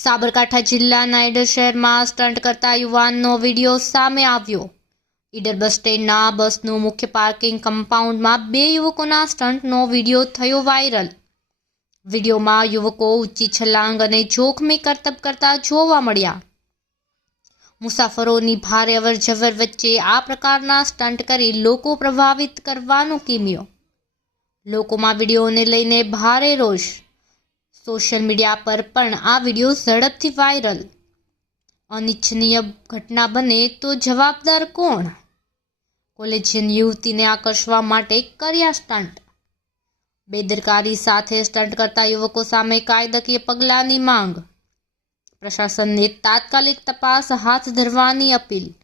સાબરકાંઠા જિલ્લાના ઈડર શહેરમાં સ્ટન્ટ કરતા યુવાનનો વીડિયો સામે આવ્યો. ઈડર બસ સ્ટેન્ડના બસનું મુખ્ય પાર્કિંગ કમ્પાઉન્ડમાં બે યુવકોના સ્ટન્ટનો વીડિયો થયો વાયરલ વિડીયોમાં યુવકો ઊંચી છલાંગ અને જોખમી કરતબ કરતા જોવા મળ્યા. મુસાફરોની ભારે અવરજવર વચ્ચે આ પ્રકારના સ્ટન્ટ કરી લોકો પ્રભાવિત કરવાનો કીમ્યો. લોકોમાં વિડીયોને લઈને ભારે રોષ. સોશિયલ મીડિયા પર પણ આ વીડિયો ઝડપથી વાયરલ. અનિચ્છનીય ઘટના બને તો જવાબદાર કોણ? કોલેજિયન યુવતીને આકર્ષવા માટે કર્યા સ્ટન્ટ બેદરકારી સાથે સ્ટન્ટ કરતા યુવકો સામે કાયદાકીય પગલાંની માંગ. પ્રશાસનને તાત્કાલિક તપાસ હાથ ધરવાની અપીલ.